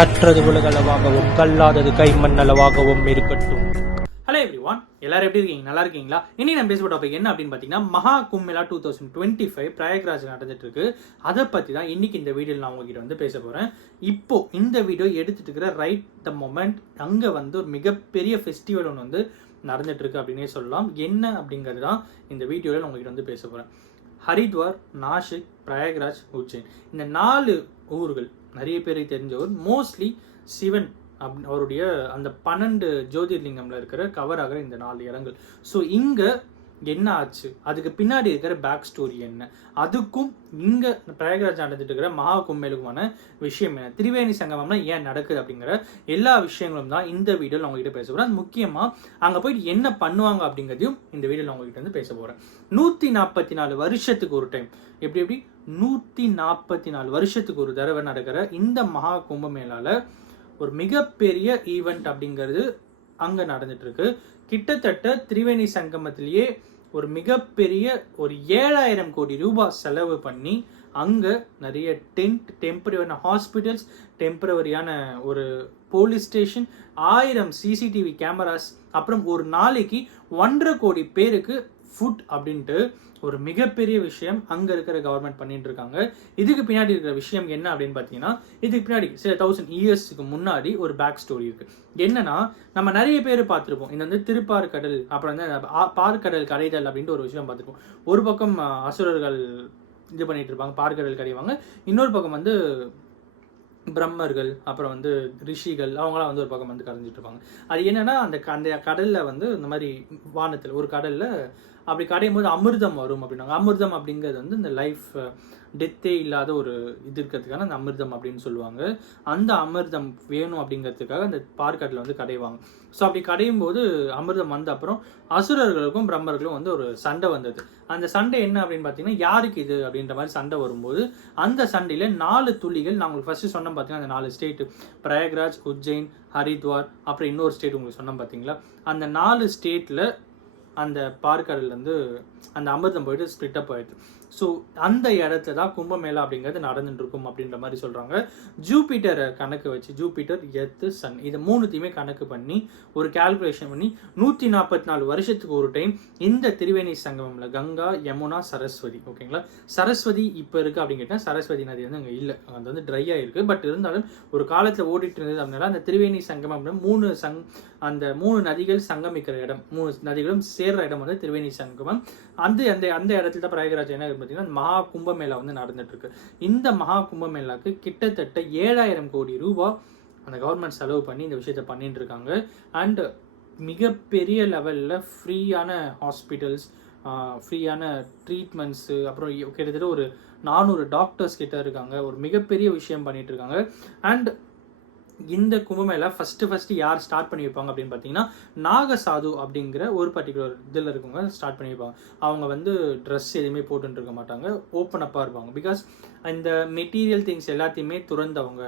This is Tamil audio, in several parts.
கற்றது உலகளவாகவும் கல்லாதது கைமண்ணளவாகவும் இருக்கட்டும். ஹலோ எவ்ரிவான், எல்லாரும் எப்படி இருக்கீங்க? நல்லா இருக்கீங்களா? இனி நம்ம பேச டாபிக் என்ன அப்படின்னு பார்த்தீங்கன்னா, மகா கும்பமேளா 2025 பிரயாக்ராஜ் நடந்துட்டு இருக்கு. அதை பற்றி தான் இன்னைக்கு இந்த வீடியோவில் நான் உங்ககிட்ட வந்து பேச போகிறேன். இப்போ இந்த வீடியோ எடுத்துட்டு இருக்கிற ரைட் த மொமெண்ட் அங்கே வந்து ஒரு மிகப்பெரிய ஃபெஸ்டிவல் ஒன்று வந்து நடந்துட்டு இருக்கு அப்படின்னே சொல்லலாம். என்ன அப்படிங்கிறது தான் இந்த வீடியோவில் நான் உங்ககிட்ட வந்து பேச போகிறேன். ஹரித்வார், நாசிக், பிரயாக்ராஜ், உஜ்ஜைன், இந்த 4 ஊர்கள் நிறைய பேருக்கு தெரிஞ்சவர். மோஸ்ட்லி சிவன் அவருடைய அந்த 12 ஜோதிர்லிங்கம்ல இருக்கிற கவர் ஆகிற இந்த 4 இடங்கள். ஸோ இங்க என்ன ஆச்சு, அதுக்கு பின்னாடி இருக்கிற பேக் ஸ்டோரி என்ன, அதுக்கும் இங்க பிரயாக்ராஜ் நடந்துட்டு இருக்கிற மகா கும்பமேளுக்குமான விஷயம் என்ன, திரிவேணி சங்கமம்னா ஏன் நடக்குது அப்படிங்கிற எல்லா விஷயங்களும் தான் இந்த வீடியோவில் நான் உங்ககிட்ட பேச போறேன். முக்கியமா அங்க போயிட்டு என்ன பண்ணுவாங்க அப்படிங்கிறதையும் இந்த வீடியோவில் உங்ககிட்ட வந்து பேச போறேன். 144 வருஷத்துக்கு ஒரு டைம், எப்படி 144 வருஷத்துக்கு ஒரு தடவை நடக்கிற இந்த மகா கும்பமேளால ஒரு மிகப்பெரிய ஈவெண்ட் அப்படிங்கிறது அங்க நடந்துட்டு இருக்கு. கிட்டத்தட்ட திரிவேணி சங்கமத்திலேயே ஒரு மிகப்பெரிய ஒரு 7000 கோடி ரூபாய் செலவு பண்ணி அங்க நிறைய டெம்பரரியான ஹாஸ்பிட்டல்ஸ், டெம்பரரியான ஒரு போலீஸ் ஸ்டேஷன், 1000 சிசிடிவி கேமராஸ், அப்புறம் ஒரு நாளைக்கு 1.5 கோடி பேருக்கு ஃபுட் அப்படின்ட்டு ஒரு மிகப்பெரிய விஷயம் அங்க இருக்கிற கவர்மெண்ட் பண்ணிட்டு இருக்காங்க. இதுக்கு பின்னாடி இருக்கிற விஷயம் என்ன அப்படின்னு பாத்தீங்கன்னா, இதுக்கு பின்னாடி சில 1000 இயர்ஸ்க்கு முன்னாடி ஒரு பேக் ஸ்டோரி இருக்கு. என்னன்னா, நம்ம நிறைய பேர் பார்த்திருப்போம், இந்த வந்து திருப்பார்கடல், அப்புறம் வந்து பார்க்கடல் கரைதல் அப்படின்ட்டு ஒரு விஷயம் பார்த்திருப்போம். ஒரு பக்கம் அசுரர்கள் இது பண்ணிட்டு இருப்பாங்க, பார்க்கடல் கரைவாங்க. இன்னொரு பக்கம் வந்து பிரம்மர்கள், அப்புறம் வந்து ரிஷிகள், அவங்களாம் வந்து ஒரு பக்கம் வந்து கரைஞ்சிட்டு இருப்பாங்க. அது என்னன்னா, அந்த கடல்ல வந்து இந்த மாதிரி வானத்துல ஒரு கடல்ல அப்படி கடையும் போது அமிர்தம் வரும் அப்படின்னாங்க. அமிர்தம் அப்படிங்கிறது வந்து இந்த லைஃப் டெத்தே இல்லாத ஒரு இது இருக்கிறதுக்கான அந்த அமிர்தம் அப்படின்னு சொல்லுவாங்க. அந்த அமிர்தம் வேணும் அப்படிங்கிறதுக்காக அந்த பார்க்கடல வந்து கடைவாங்க. ஸோ அப்படி கடையும் போது அமிர்தம் வந்த அப்புறம் அசுரர்களுக்கும் பிரம்மர்களும் வந்து ஒரு சண்டை வந்தது. அந்த சண்டை என்ன அப்படின்னு பார்த்தீங்கன்னா, யாருக்கு இது அப்படின்ற மாதிரி சண்டை வரும்போது அந்த சண்டையில 4 துளிகள், நான் உங்களுக்கு ஃபர்ஸ்ட் சொன்னேன் பார்த்தீங்கன்னா, அந்த 4 ஸ்டேட் பிரயாக்ராஜ், உஜ்ஜைன், ஹரித்வார், அப்புறம் இன்னொரு ஸ்டேட் உங்களுக்கு சொன்னேன் பார்த்தீங்களா, அந்த 4 ஸ்டேட்ல அந்த பார்க்கடல் வந்து அந்த அமிர்தம் போயிட்டு ஸ்பிளிட் அப் ஆயிடுது. ஸோ அந்த இடத்துல தான் கும்பமேளா அப்படிங்கிறது நடந்துட்டு இருக்கும் அப்படின்ற மாதிரி சொல்றாங்க. ஜூபிட்டரை கணக்கு வச்சு, ஜூபிட்டர், எர்த், சன், இது 3த்தையுமே கணக்கு பண்ணி ஒரு கால்குலேஷன் பண்ணி 144 வருஷத்துக்கு ஒரு டைம் இந்த திரிவேணி சங்கமம்ல கங்கா, யமுனா, சரஸ்வதி, ஓகேங்களா. சரஸ்வதி இப்போ இருக்கு அப்படின்னு கேட்டா, சரஸ்வதி நதி வந்து அங்கே இல்லை, அது வந்து ட்ரை ஆயிருக்கு. பட் இருந்தாலும் ஒரு காலத்துல ஓடிட்டு இருந்தது அப்படின்னா, அந்த திரிவேணி சங்கமம் அந்த 3 நதிகள் சங்கமிக்கிற இடம், 3 நதிகளும் சேர்ற இடம் வந்து திரிவேணி சங்கமம். அந்த இடத்துல தான் பிரயாகராஜ் என்ன பார்த்தீங்கன்னா, மகா கும்பமேளா வந்து நடந்துட்டு இருக்கு. இந்த மகா கும்பமேளாக்கு கிட்டத்தட்ட 7000 கோடி ரூபாய் அந்த கவர்மெண்ட் செலவு பண்ணி இந்த விஷயத்த பண்ணிட்டு இருக்காங்க. அண்ட் மிகப்பெரிய லெவல்ல ஃப்ரீயான ஹாஸ்பிட்டல்ஸ், ஃப்ரீயான ட்ரீட்மெண்ட்ஸு, அப்புறம் கிட்டத்தட்ட ஒரு 400 டாக்டர்ஸ் கிட்ட இருக்காங்க. ஒரு மிகப்பெரிய விஷயம் பண்ணிட்டு இருக்காங்க. அண்ட் இந்த கும்பமேளா ஃபர்ஸ்ட் யார் ஸ்டார்ட் பண்ணி வைப்பாங்க அப்படின்னு பார்த்தீங்கன்னா, நாகசாது அப்படிங்கிற ஒரு பர்டிகுலர் இதில் இருக்கவங்க ஸ்டார்ட் பண்ணி வைப்பாங்க. அவங்க வந்து ட்ரெஸ் எதுவுமே போட்டுட்டு இருக்க மாட்டாங்க, ஓப்பன் அப்பாக இருப்பாங்க. பிகாஸ் இந்த மெட்டீரியல் திங்ஸ் எல்லாத்தையுமே துறந்தவங்க,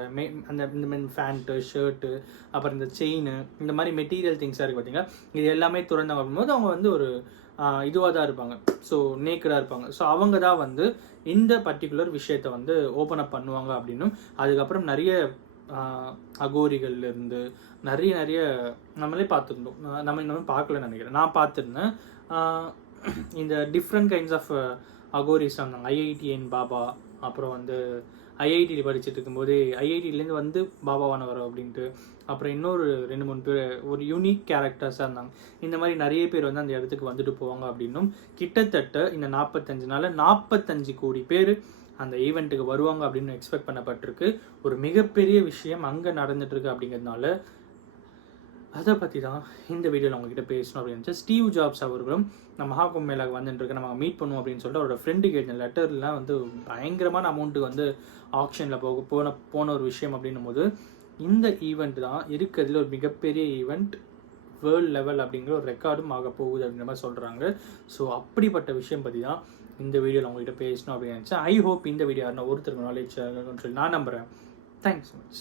இந்த ஃபேண்ட்டு, ஷர்ட்டு, அப்புறம் இந்த செயின், இந்த மாதிரி மெட்டீரியல் திங்ஸாக இருக்குது பார்த்தீங்கன்னா, இது எல்லாமே துறந்தவங்க அப்படிங்கும்போது அவங்க வந்து ஒரு இதுவாக தான் இருப்பாங்க. ஸோ நேக்கடாக இருப்பாங்க. ஸோ அவங்க தான் வந்து இந்த பர்டிகுலர் விஷயத்த வந்து ஓப்பன் அப் பண்ணுவாங்க அப்படின்னும், அதுக்கப்புறம் நிறைய அகோரிகள்ல இருந்து நிறைய நம்மளே பார்த்துருந்தோம். நம்ம இன்னும் பார்க்கலன்னு நினைக்கிறேன், நான் பார்த்துருந்தேன். இந்த டிஃப்ரெண்ட் கைண்ட்ஸ் ஆஃப் அகோரிஸ் இருந்தாங்க. ஐஐடிஎன் பாபா, அப்புறம் வந்து ஐஐடியில் படிச்சுட்டு இருக்கும்போது ஐஐடியிலேருந்து வந்து பாபாவானவர் அப்படின்ட்டு, அப்புறம் இன்னொரு 2-3 பேர் ஒரு யூனிக் கேரக்டர்ஸாக இருந்தாங்க. இந்த மாதிரி நிறைய பேர் வந்து அந்த இடத்துக்கு வந்துட்டு போவாங்க அப்படின்னும், கிட்டத்தட்ட இந்த 45 நாளில் 45 கோடி பேர் அந்த ஈவெண்ட்டுக்கு வருவாங்க அப்படின்னு எக்ஸ்பெக்ட் பண்ணப்பட்டிருக்கு. ஒரு மிகப்பெரிய விஷயம் அங்கே நடந்துட்டு இருக்கு அப்படிங்கிறதுனால அதை பற்றி தான் இந்த வீடியோவில் உங்ககிட்ட பேசணும் அப்படின்னு. ஸ்டீவ் ஜாப்ஸ் அவர்களும் நம்ம மகா கும்பமேளாவுக்கு வந்துட்டு இருக்கு, நம்ம மீட் பண்ணுவோம் அப்படின்னு சொல்லிட்டு அவரோட ஃப்ரெண்டுக்கு எழுதின லெட்டர்லாம் வந்து பயங்கரமான அமௌண்ட்டுக்கு வந்து ஆக்ஷனில் போன ஒரு விஷயம் அப்படின்னும் போது, இந்த ஈவெண்ட் தான் இருக்கிறதுல ஒரு மிகப்பெரிய ஈவெண்ட், வேர்ல்ட் லெவல் அப்படிங்கிற ஒரு ரெக்கார்டும் ஆக போகுது அப்படின்ற மாதிரி சொல்கிறாங்க. ஸோ அப்படிப்பட்ட விஷயம் பற்றி தான் இந்த வீடியோவில் உங்கள்கிட்ட பேசணும் அப்படின்னு நினச்சேன். ஐ ஹோப் இந்த வீடியோ யாருன்னா ஒருத்தருக்கு நாலேஜ் சொல்லி நான் நம்புகிறேன். Thanks so much.